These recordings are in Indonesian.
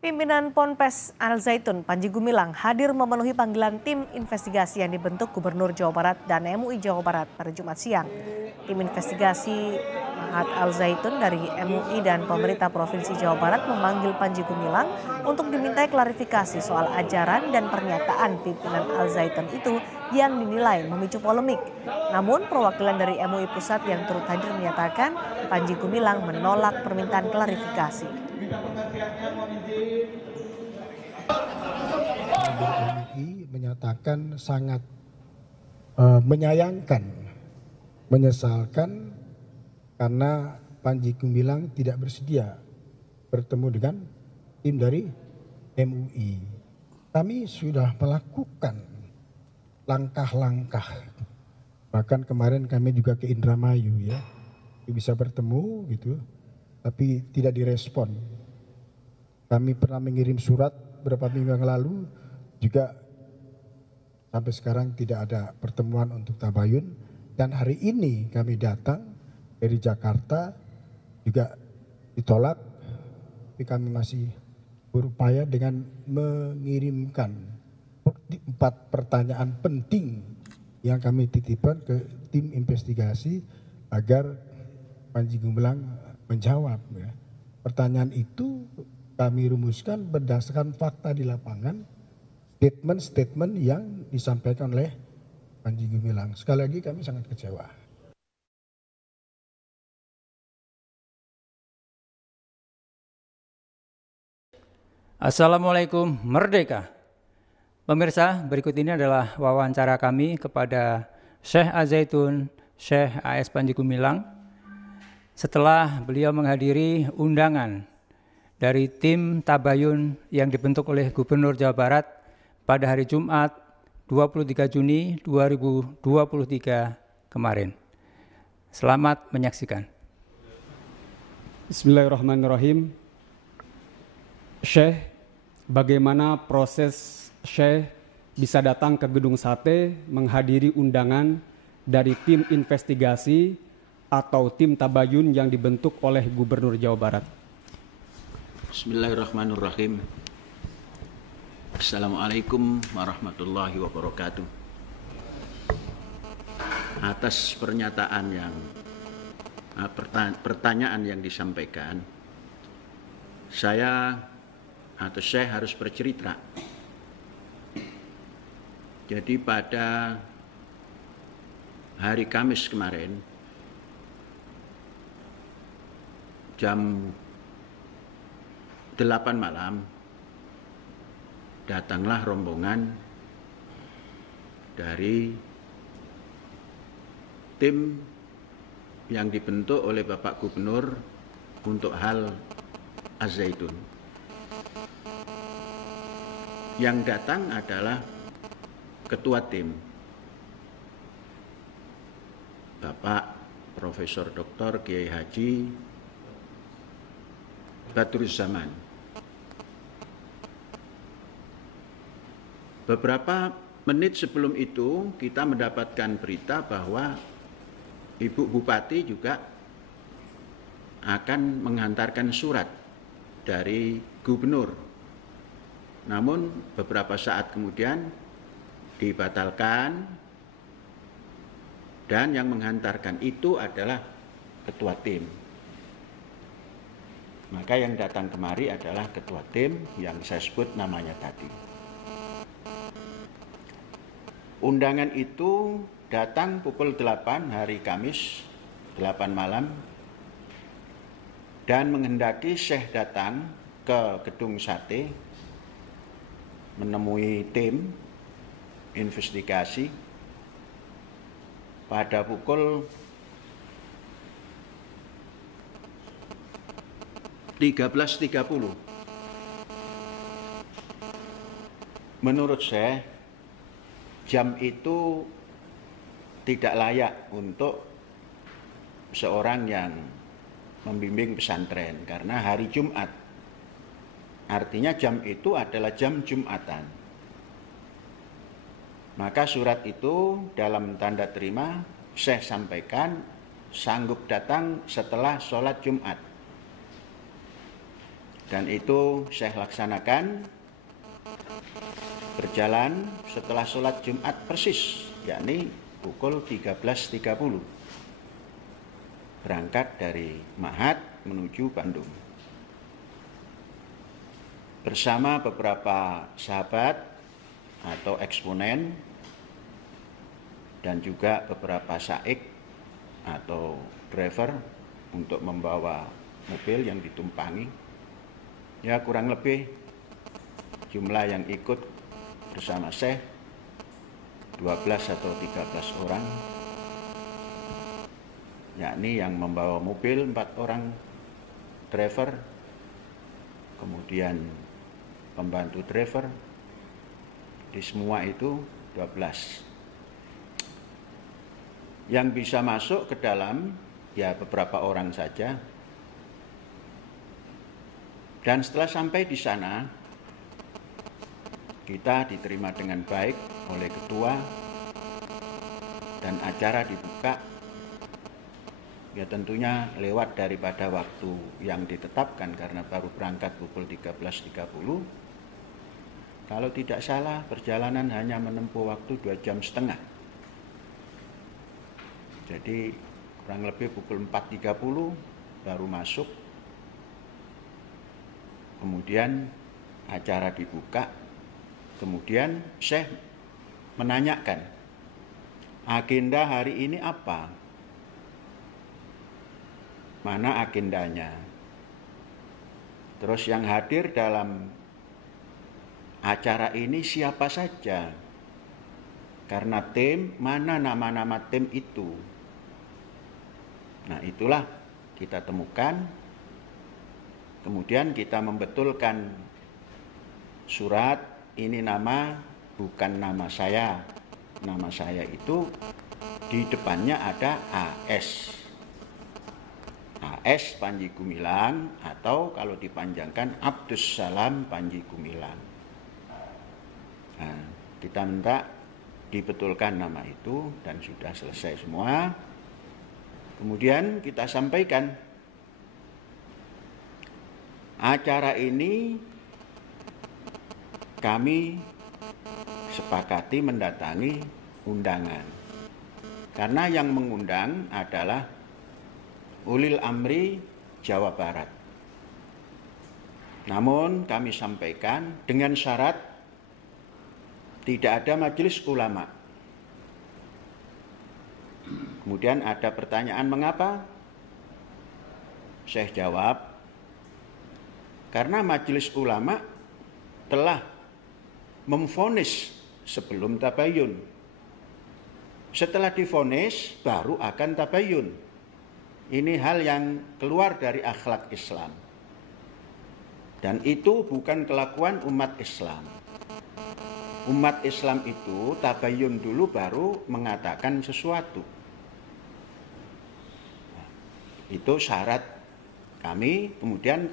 Pimpinan Ponpes Al Zaitun Panji Gumilang hadir memenuhi panggilan tim investigasi yang dibentuk Gubernur Jawa Barat dan MUI Jawa Barat pada Jumat siang. Tim investigasi Mahat Al Zaitun dari MUI dan pemerintah Provinsi Jawa Barat memanggil Panji Gumilang untuk dimintai klarifikasi soal ajaran dan pernyataan pimpinan Al Zaitun itu yang dinilai memicu polemik. Namun perwakilan dari MUI Pusat yang turut hadir menyatakan Panji Gumilang menolak permintaan klarifikasi. MUI menyatakan sangat menyayangkan, menyesalkan karena Panji Gumilang tidak bersedia bertemu dengan tim dari MUI. Kami sudah melakukan langkah-langkah, bahkan kemarin kami juga ke Indramayu ya, bisa bertemu gitu, tapi tidak direspon. Kami pernah mengirim surat beberapa minggu yang lalu, juga sampai sekarang tidak ada pertemuan untuk tabayun. Dan hari ini kami datang dari Jakarta juga ditolak, tapi kami masih berupaya dengan mengirimkan 4 pertanyaan penting yang kami titipkan ke tim investigasi agar Panji Gumilang menjawab. Ya. Pertanyaan itu kami rumuskan berdasarkan fakta di lapangan, statement-statement yang disampaikan oleh Panji Gumilang. Sekali lagi kami sangat kecewa. Assalamualaikum Merdeka. Pemirsa, berikut ini adalah wawancara kami kepada Syekh Al Zaitun, Syekh AS Panji Gumilang setelah beliau menghadiri undangan dari tim tabayun yang dibentuk oleh Gubernur Jawa Barat pada hari Jumat 23 Juni 2023 kemarin. Selamat menyaksikan. Bismillahirrahmanirrahim. Syekh, bagaimana proses Syekh bisa datang ke Gedung Sate menghadiri undangan dari tim investigasi atau tim tabayun yang dibentuk oleh Gubernur Jawa Barat? Bismillahirrahmanirrahim. Assalamualaikum warahmatullahi wabarakatuh. Atas pertanyaan yang disampaikan, saya atau Syekh harus bercerita. Jadi pada hari Kamis kemarin, jam 8 malam, datanglah rombongan dari tim yang dibentuk oleh Bapak Gubernur untuk hal Al Zaitun. Yang datang adalah Ketua Tim, Bapak Profesor Dr. Kiai Haji Badruzzaman. Beberapa menit sebelum itu kita mendapatkan berita bahwa Ibu Bupati juga akan menghantarkan surat dari Gubernur. Namun beberapa saat kemudian dibatalkan dan yang menghantarkan itu adalah Ketua Tim. Maka yang datang kemari adalah Ketua Tim yang saya sebut namanya tadi. Undangan itu datang pukul 8 hari Kamis 8 malam dan menghendaki Syekh datang ke Gedung Sate menemui tim investigasi pada pukul 13.30. Menurut saya, jam itu tidak layak untuk seorang yang membimbing pesantren karena hari Jumat. Artinya jam itu adalah jam Jumatan. Maka surat itu dalam tanda terima Syekh sampaikan sanggup datang setelah sholat Jumat. Dan itu saya laksanakan berjalan setelah sholat Jumat persis, yakni pukul 13.30. Berangkat dari Mahat menuju Bandung. Bersama beberapa sahabat atau eksponen dan juga beberapa saik atau driver untuk membawa mobil yang ditumpangi. Ya kurang lebih jumlah yang ikut bersama Syekh 12 atau 13 orang, yakni yang membawa mobil 4 orang driver, kemudian pembantu driver, di semua itu 12. Yang bisa masuk ke dalam ya beberapa orang saja. Dan setelah sampai di sana, kita diterima dengan baik oleh ketua dan acara dibuka. Ya tentunya lewat daripada waktu yang ditetapkan karena baru berangkat pukul 13.30. Kalau tidak salah perjalanan hanya menempuh waktu 2,5 jam. Jadi kurang lebih pukul 4.30 baru masuk. Kemudian acara dibuka. Kemudian Syekh menanyakan, agenda hari ini apa? Mana agendanya? Terus yang hadir dalam acara ini siapa saja? Karena tim, mana nama-nama tim itu? Nah itulah kita temukan, kemudian kita membetulkan surat, ini nama bukan nama saya itu di depannya ada AS Panji Gumilang, atau kalau dipanjangkan Abdus Salam Panji Gumilang. Nah, kita minta dibetulkan nama itu dan sudah selesai semua. Kemudian kita sampaikan acara ini kami sepakati mendatangi undangan. Karena yang mengundang adalah Ulil Amri Jawa Barat. Namun kami sampaikan dengan syarat tidak ada majelis ulama. Kemudian ada pertanyaan mengapa? Syekh jawab, karena majelis ulama telah memvonis sebelum tabayun. Setelah divonis baru akan tabayun. Ini hal yang keluar dari akhlak Islam. Dan itu bukan kelakuan umat Islam. Umat Islam itu tabayun dulu baru mengatakan sesuatu. Itu syarat kami. Kemudian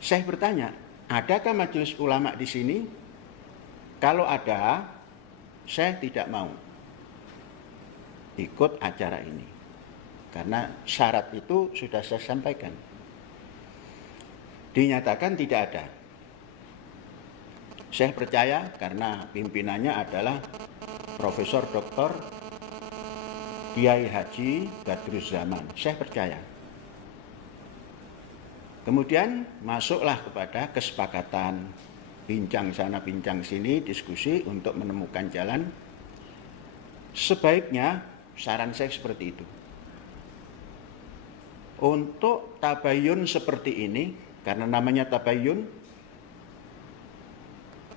Syekh bertanya, adakah majelis ulama di sini? Kalau ada, Syekh tidak mau ikut acara ini. Karena syarat itu sudah saya sampaikan. Dinyatakan tidak ada. Syekh percaya karena pimpinannya adalah Profesor Dr. Kiai Haji Badruzzaman. Syekh percaya. Kemudian masuklah kepada kesepakatan, bincang sana bincang sini, diskusi untuk menemukan jalan. Sebaiknya saran saya seperti itu. Untuk tabayun seperti ini, karena namanya tabayun,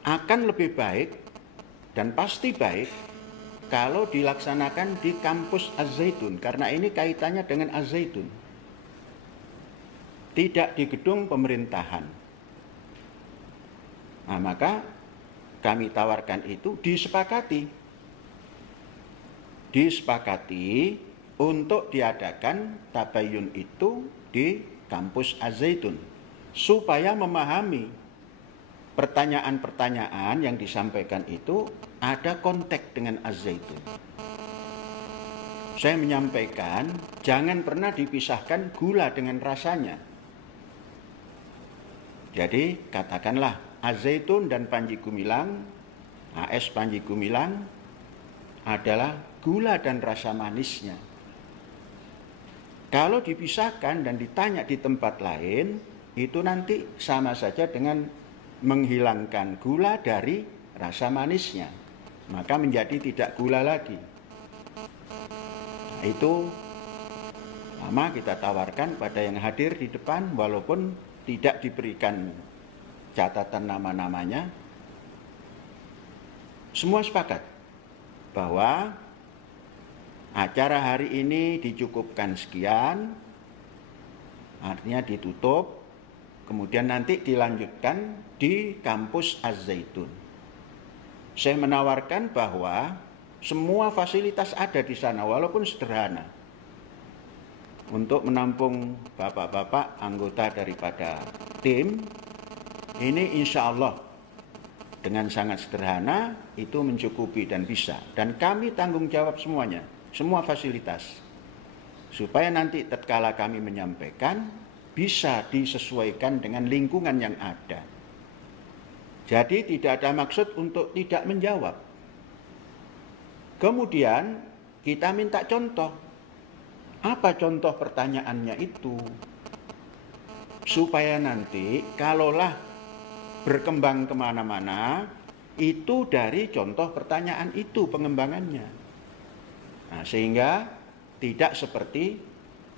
akan lebih baik dan pasti baik kalau dilaksanakan di kampus Az-Zaitun, karena ini kaitannya dengan Az-Zaitun. Tidak di gedung pemerintahan. Nah, maka kami tawarkan itu disepakati untuk diadakan tabayun itu di kampus Az-Zaitun, supaya memahami pertanyaan-pertanyaan yang disampaikan itu ada kontak dengan Az-Zaitun. Saya menyampaikan jangan pernah dipisahkan gula dengan rasanya. Jadi katakanlah Az-Zaitun dan Panji Gumilang, AS Panji Gumilang adalah gula dan rasa manisnya. Kalau dipisahkan dan ditanya di tempat lain, itu nanti sama saja dengan menghilangkan gula dari rasa manisnya. Maka menjadi tidak gula lagi. Nah, itu lama kita tawarkan pada yang hadir di depan, walaupun tidak diberikan catatan nama-namanya. Semua sepakat bahwa acara hari ini dicukupkan sekian, artinya ditutup, kemudian nanti dilanjutkan di kampus Az-Zaitun. Saya menawarkan bahwa semua fasilitas ada di sana, walaupun sederhana, untuk menampung bapak-bapak anggota daripada tim. Ini insya Allah dengan sangat sederhana itu mencukupi dan bisa. Dan kami tanggung jawab semuanya, semua fasilitas, supaya nanti tatkala kami menyampaikan bisa disesuaikan dengan lingkungan yang ada. Jadi tidak ada maksud untuk tidak menjawab. Kemudian kita minta contoh. Apa contoh pertanyaannya itu? Supaya nanti kalaulah berkembang kemana-mana, itu dari contoh pertanyaan itu pengembangannya. Nah, sehingga tidak seperti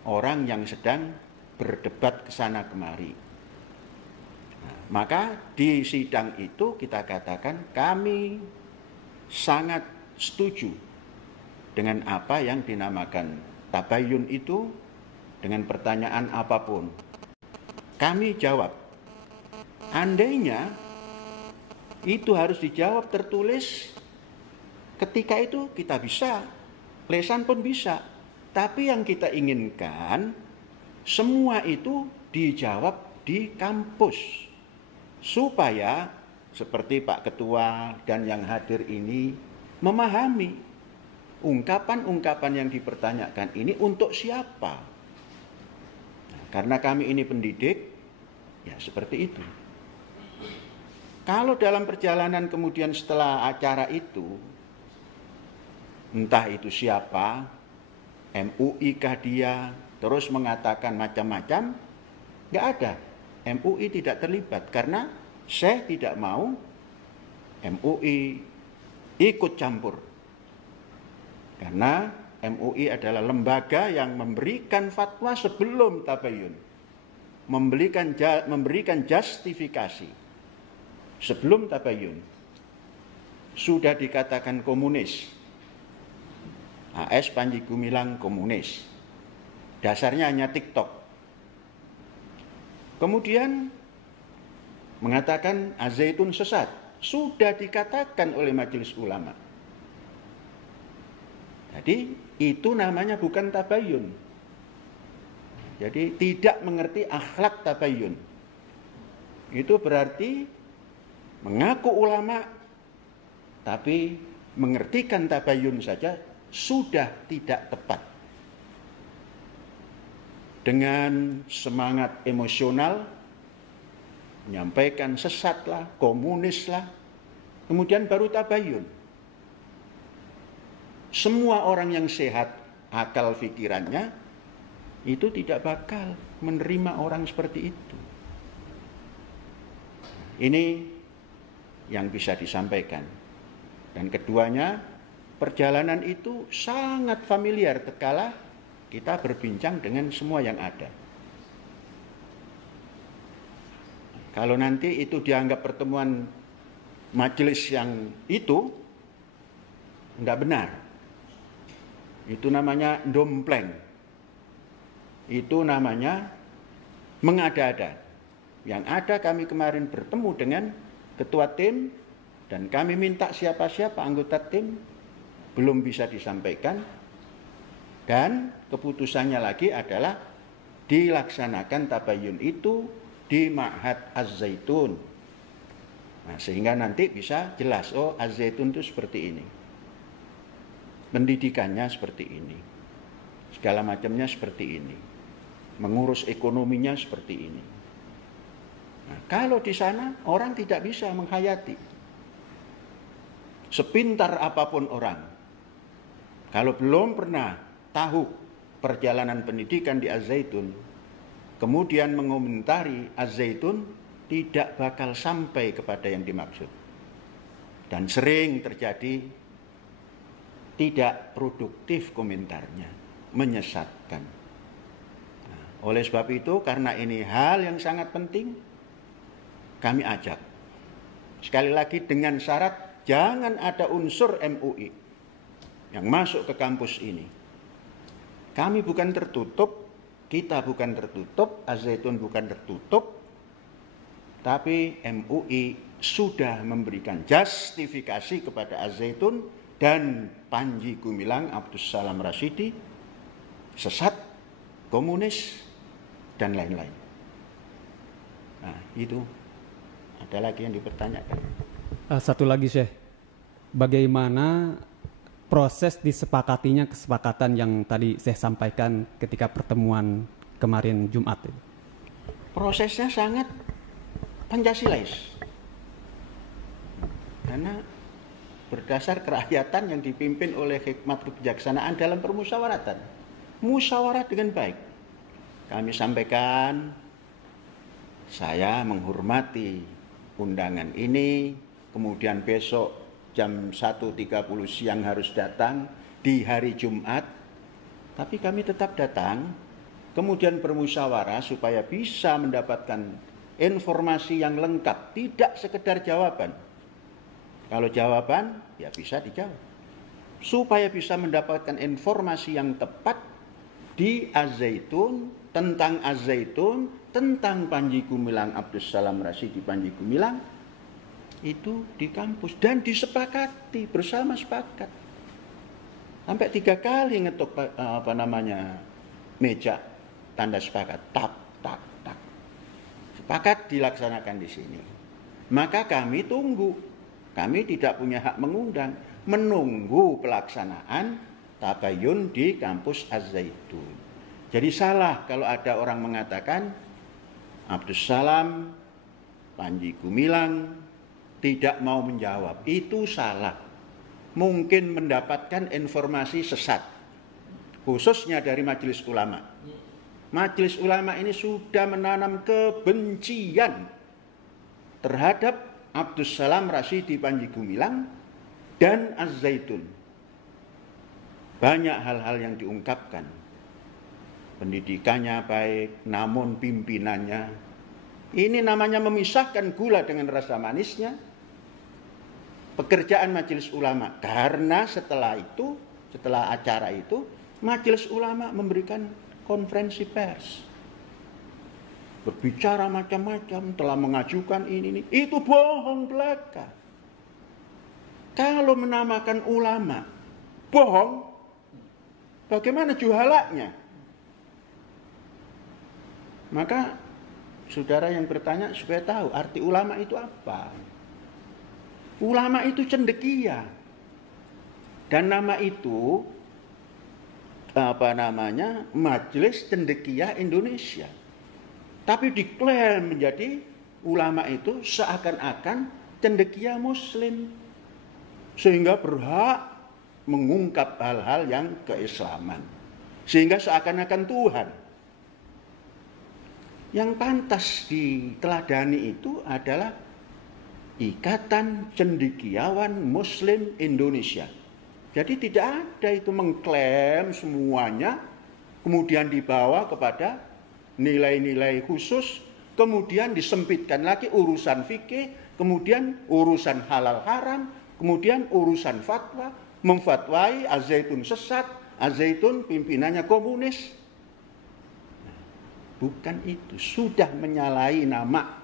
orang yang sedang berdebat kesana kemari. Nah, maka di sidang itu kita katakan kami sangat setuju dengan apa yang dinamakan tabayun itu, dengan pertanyaan apapun. Kami jawab. Andainya itu harus dijawab tertulis, ketika itu kita bisa, lesan pun bisa. Tapi yang kita inginkan, semua itu dijawab di kampus. Supaya seperti Pak Ketua dan yang hadir ini memahami ungkapan-ungkapan yang dipertanyakan ini untuk siapa. Nah, karena kami ini pendidik, ya seperti itu. Kalau dalam perjalanan kemudian setelah acara itu, entah itu siapa, MUI kah dia, terus mengatakan macam-macam, nggak ada. MUI tidak terlibat karena saya tidak mau MUI ikut campur. Karena MUI adalah lembaga yang memberikan fatwa sebelum tabayun, memberikan justifikasi sebelum tabayun. Sudah dikatakan komunis, AS Panji Gumilang komunis, dasarnya hanya TikTok. Kemudian mengatakan Az-Zaitun sesat, sudah dikatakan oleh Majelis Ulama. Jadi itu namanya bukan tabayun. Jadi tidak mengerti akhlak tabayun. Itu berarti mengaku ulama tapi mengertikan tabayun saja sudah tidak tepat. Dengan semangat emosional menyampaikan sesatlah, komunislah, kemudian baru tabayun. Semua orang yang sehat akal pikirannya itu tidak bakal menerima orang seperti itu. Ini yang bisa disampaikan. Dan keduanya, perjalanan itu sangat familiar tatkala kita berbincang dengan semua yang ada. Kalau nanti itu dianggap pertemuan majelis yang itu, enggak benar. Itu namanya dompleng. Itu namanya mengada-ada. Yang ada kami kemarin bertemu dengan ketua tim dan kami minta siapa-siapa anggota tim, belum bisa disampaikan. Dan keputusannya lagi adalah dilaksanakan tabayun itu di Ma'had Az-Zaitun. Nah, sehingga nanti bisa jelas, oh Az-Zaitun itu seperti ini. Pendidikannya seperti ini, segala macamnya seperti ini, mengurus ekonominya seperti ini. Nah, kalau di sana orang tidak bisa menghayati. Sepintar apapun orang, kalau belum pernah tahu perjalanan pendidikan di Az-Zaitun, kemudian mengomentari Az-Zaitun, tidak bakal sampai kepada yang dimaksud. Dan sering terjadi tidak produktif komentarnya, menyesatkan. Nah, oleh sebab itu, karena ini hal yang sangat penting, kami ajak. Sekali lagi dengan syarat, jangan ada unsur MUI yang masuk ke kampus ini. Kami bukan tertutup, kita bukan tertutup, Az-Zaitun bukan tertutup, tapi MUI sudah memberikan justifikasi kepada Az-Zaitun dan Panji Gumilang Abdus Salam Rasyidi, sesat, komunis, dan lain-lain. Nah, itu. Ada lagi yang dipertanyakan? Satu lagi, Syekh. Bagaimana proses disepakatinya kesepakatan yang tadi saya sampaikan ketika pertemuan kemarin Jumat? Prosesnya sangat Pancasilais. Karena berdasar kerakyatan yang dipimpin oleh hikmat kebijaksanaan dalam permusyawaratan. Musyawarah dengan baik. Kami sampaikan, saya menghormati undangan ini, kemudian besok jam 1.30 siang harus datang di hari Jumat, tapi kami tetap datang, kemudian bermusyawarah supaya bisa mendapatkan informasi yang lengkap, tidak sekedar jawaban. Kalau jawaban, ya bisa dijawab. Supaya bisa mendapatkan informasi yang tepat di Az-Zaitun, tentang Az-Zaitun, tentang Panji Gumilang Abdus Salam Rasyidi Panji Gumilang, itu di kampus. Dan disepakati, bersama sepakat. Sampai 3 kali ngetuk meja, tanda sepakat. Tak, tak, tak. Sepakat dilaksanakan di sini. Maka kami tunggu. Kami tidak punya hak mengundang, menunggu pelaksanaan tabayun di kampus Az-Zaitun. Jadi salah kalau ada orang mengatakan Abdus Salam, Panji Gumilang tidak mau menjawab. Itu salah. Mungkin mendapatkan informasi sesat, khususnya dari Majelis Ulama. Majelis Ulama ini sudah menanam kebencian terhadap Abdus Salam Rasyidi Panji Gumilang dan Az-Zaitun. Banyak hal-hal yang diungkapkan. Pendidikannya baik, namun pimpinannya. Ini namanya memisahkan gula dengan rasa manisnya. Pekerjaan Majelis Ulama. Karena setelah acara itu, Majelis Ulama memberikan konferensi pers. Berbicara macam-macam, telah mengajukan ini. Itu bohong belaka. Kalau menamakan ulama bohong, bagaimana juhalanya? Maka saudara yang bertanya supaya tahu arti ulama itu apa. Ulama itu cendekia. Dan nama itu Majelis Cendekia Indonesia. Tapi diklaim menjadi ulama itu seakan-akan cendekia Muslim. Sehingga berhak mengungkap hal-hal yang keislaman. Sehingga seakan-akan Tuhan. Yang pantas diteladani itu adalah Ikatan Cendekiawan Muslim Indonesia. Jadi tidak ada itu mengklaim semuanya, kemudian dibawa kepada nilai-nilai khusus, kemudian disempitkan lagi urusan fikih, kemudian urusan halal haram, kemudian urusan fatwa, memfatwai Az-Zaitun sesat, Az-Zaitun pimpinannya komunis. Bukan itu, sudah menyalahi nama.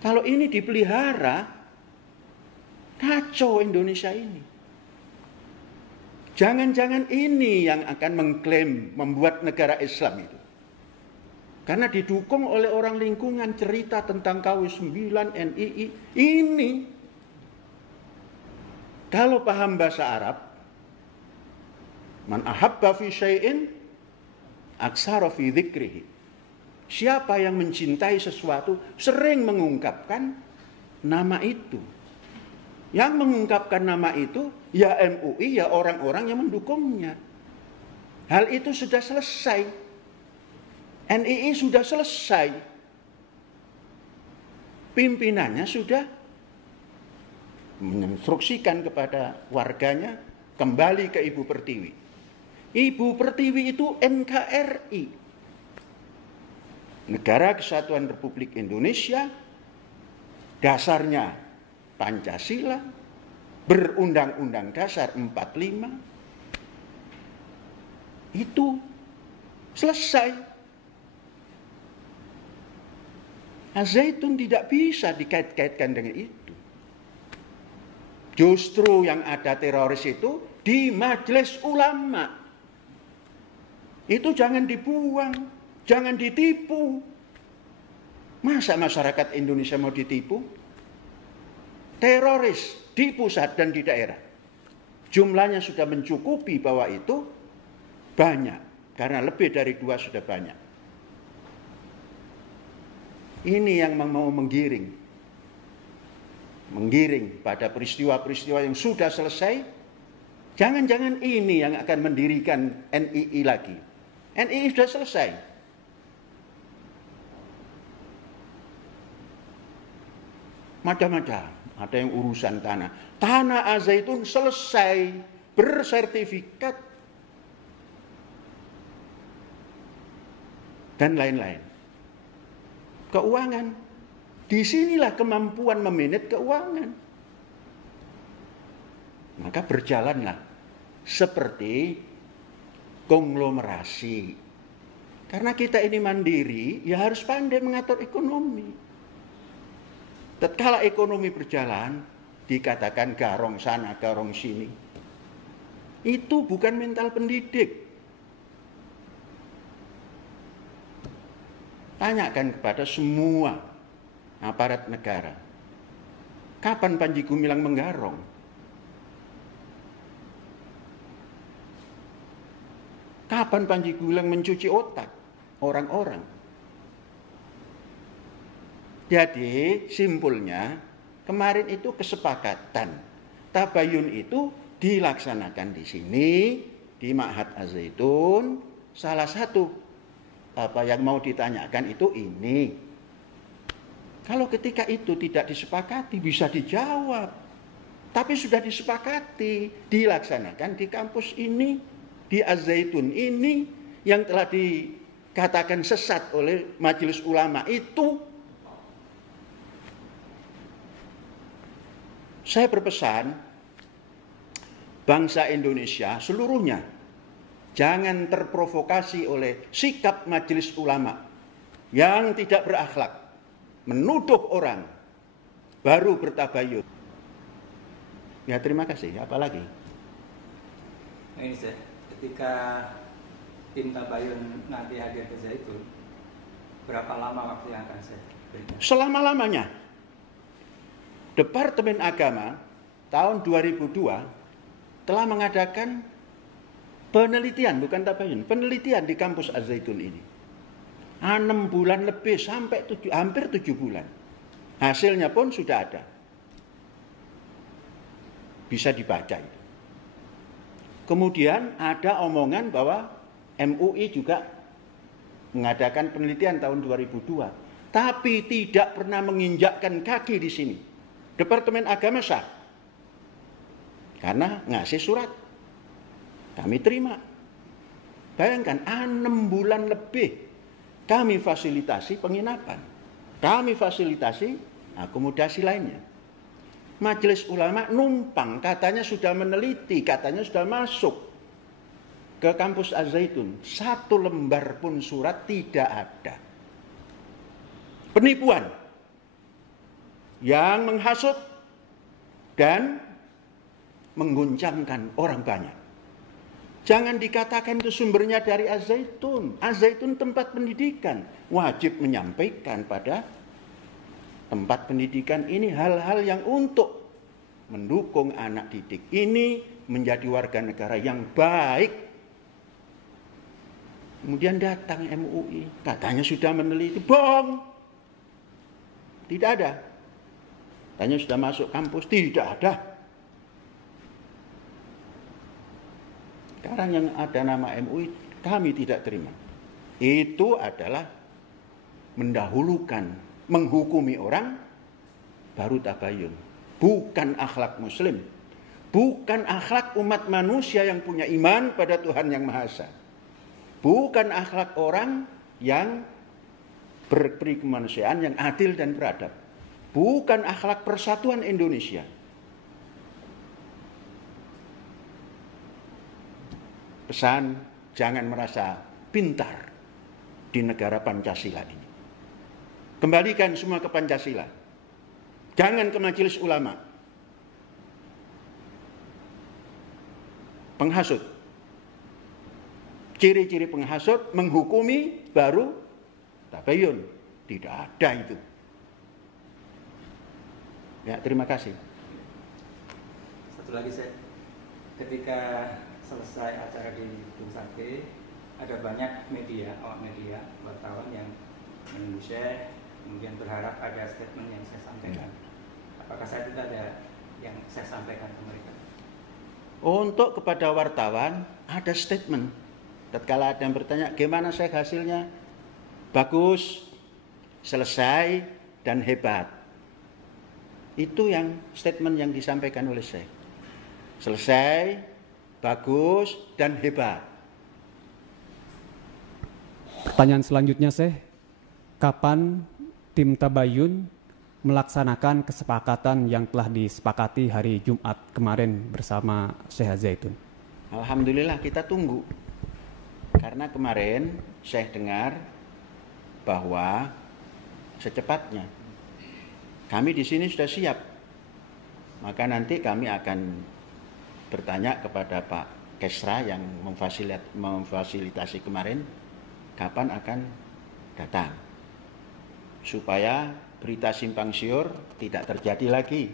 Kalau ini dipelihara, kacau Indonesia ini. Jangan-jangan ini yang akan mengklaim membuat negara Islam itu. Karena didukung oleh orang lingkungan cerita tentang KW9, NII. Ini, kalau paham bahasa Arab, man ahabba fi syai'in aksara fi dzikrihi. Siapa yang mencintai sesuatu sering mengungkapkan nama itu. Yang mengungkapkan nama itu ya MUI, ya orang-orang yang mendukungnya. Hal itu sudah selesai. NII sudah selesai. Pimpinannya sudah menginstruksikan kepada warganya kembali ke Ibu Pertiwi. Ibu Pertiwi itu NKRI, Negara Kesatuan Republik Indonesia, dasarnya Pancasila, berundang-undang dasar 45, itu selesai. Al-Zaitun tidak bisa dikait-kaitkan dengan itu. Justru yang ada teroris itu di Majelis Ulama. Itu jangan dibuang, jangan ditipu. Masa masyarakat Indonesia mau ditipu? Teroris di pusat dan di daerah. Jumlahnya sudah mencukupi bahwa itu banyak. Karena lebih dari 2 sudah banyak. Ini yang mau menggiring pada peristiwa-peristiwa yang sudah selesai. Jangan-jangan ini yang akan mendirikan NII lagi. NII sudah selesai. Macam-macam. Ada yang urusan tanah. Tanah Al-Zaitun selesai, bersertifikat, dan lain-lain. Keuangan. Disinilah kemampuan memanage keuangan. Maka berjalanlah seperti konglomerasi. Karena kita ini mandiri, ya harus pandai mengatur ekonomi. Tatkala ekonomi berjalan, dikatakan garong sana, garong sini. Itu bukan mental pendidik. Tanyakan kepada semua aparat negara. Kapan Panji Gumilang menggarong? Kapan Panji Gumilang mencuci otak orang-orang? Jadi simpulnya kemarin itu kesepakatan. Tabayun itu dilaksanakan di sini, di Ma'had Al-Zaitun. Salah satu apa yang mau ditanyakan itu ini. Kalau ketika itu tidak disepakati bisa dijawab. Tapi sudah disepakati, dilaksanakan di kampus ini, di Al-Zaitun ini yang telah dikatakan sesat oleh Majelis Ulama itu. Saya berpesan bangsa Indonesia seluruhnya jangan terprovokasi oleh sikap Majelis Ulama yang tidak berakhlak, menuduh orang, baru bertabayun. Ya terima kasih, apalagi? Nah, ini saya, ketika tim tabayun nanti hadir ke Zaitun, berapa lama waktu yang akan saya berikan? Selama-lamanya. Departemen Agama tahun 2002 telah mengadakan penelitian, bukan tabayun, penelitian di kampus Al-Zaitun ini. 6 bulan lebih sampai hampir 7 bulan. Hasilnya pun sudah ada. Bisa dibaca itu. Kemudian ada omongan bahwa MUI juga mengadakan penelitian tahun 2002. Tapi tidak pernah menginjakkan kaki di sini. Departemen Agama sah. Karena ngasih surat. Kami terima. Bayangkan 6 bulan lebih kami fasilitasi penginapan. Kami fasilitasi akomodasi lainnya. Majelis Ulama numpang, katanya sudah meneliti, katanya sudah masuk ke kampus Al-Zaitun. 1 lembar pun surat tidak ada. Penipuan yang menghasut dan mengguncangkan orang banyak. Jangan dikatakan itu sumbernya dari Al-Zaitun. Al-Zaitun tempat pendidikan. Wajib menyampaikan pada tempat pendidikan ini hal-hal yang untuk mendukung anak didik ini menjadi warga negara yang baik. Kemudian datang MUI, katanya sudah meneliti, bohong. Tidak ada. Katanya sudah masuk kampus, tidak ada. Sekarang yang ada nama MUI, kami tidak terima. Itu adalah mendahulukan, menghukumi orang, baru tabayun. Bukan akhlak muslim. Bukan akhlak umat manusia yang punya iman pada Tuhan Yang Maha Esa. Bukan akhlak orang yang berperi kemanusiaan yang adil dan beradab. Bukan akhlak persatuan Indonesia. Pesan, jangan merasa pintar di negara Pancasila ini. Kembalikan semua ke Pancasila. Jangan ke majelis ulama. Penghasut. Ciri-ciri penghasut, menghukumi, baru tabayun. Tidak ada itu. Ya, terima kasih. Satu lagi, saya ketika selesai acara di Gedung Sate, ada banyak media, awak media, wartawan yang menunggu saya, kemudian berharap ada statement yang saya sampaikan. Apakah saya tidak ada yang saya sampaikan ke mereka? Untuk kepada wartawan, ada statement. Tatkala ada yang bertanya, gimana saya hasilnya? Bagus, selesai, dan hebat. Itu yang statement yang disampaikan oleh saya. Selesai, bagus, dan hebat. Pertanyaan selanjutnya, Syekh, kapan tim Tabayun melaksanakan kesepakatan yang telah disepakati hari Jumat kemarin bersama Syekh Zaitun? Alhamdulillah, kita tunggu. Karena kemarin saya dengar bahwa secepatnya kami di sini sudah siap. Maka nanti kami akan bertanya kepada Pak Kesra yang memfasilitasi kemarin kapan akan datang. Supaya berita simpang siur tidak terjadi lagi.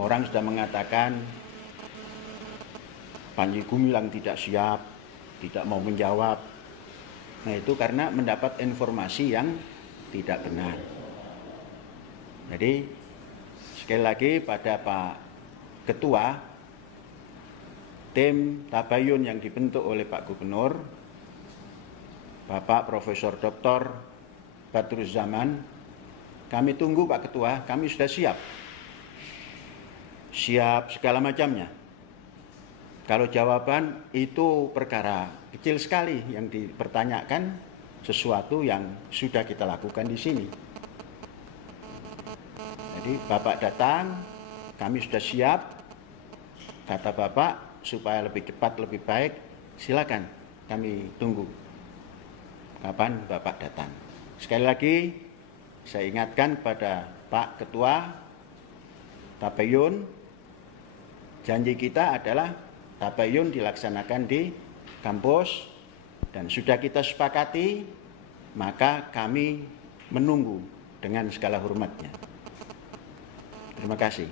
Orang sudah mengatakan Panji Gumilang tidak siap, tidak mau menjawab. Nah, itu karena mendapat informasi yang tidak benar. Jadi sekali lagi pada Pak Ketua, tim Tabayun yang dibentuk oleh Pak Gubernur, Bapak Profesor Dr. Badruzzaman, kami tunggu Pak Ketua, kami sudah siap. Siap segala macamnya. Kalau jawaban itu perkara kecil sekali yang dipertanyakan, sesuatu yang sudah kita lakukan di sini. Jadi Bapak datang, kami sudah siap. Kata Bapak, supaya lebih cepat, lebih baik, silakan kami tunggu kapan Bapak datang. Sekali lagi, saya ingatkan kepada Pak Ketua Tabayun, janji kita adalah Tabayun dilaksanakan di kampus dan sudah kita sepakati, maka kami menunggu dengan segala hormatnya. Terima kasih.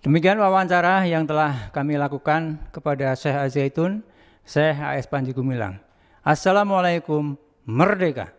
Demikian wawancara yang telah kami lakukan kepada Syekh Zaitun, Syekh AS Panji Gumilang. Assalamualaikum, merdeka.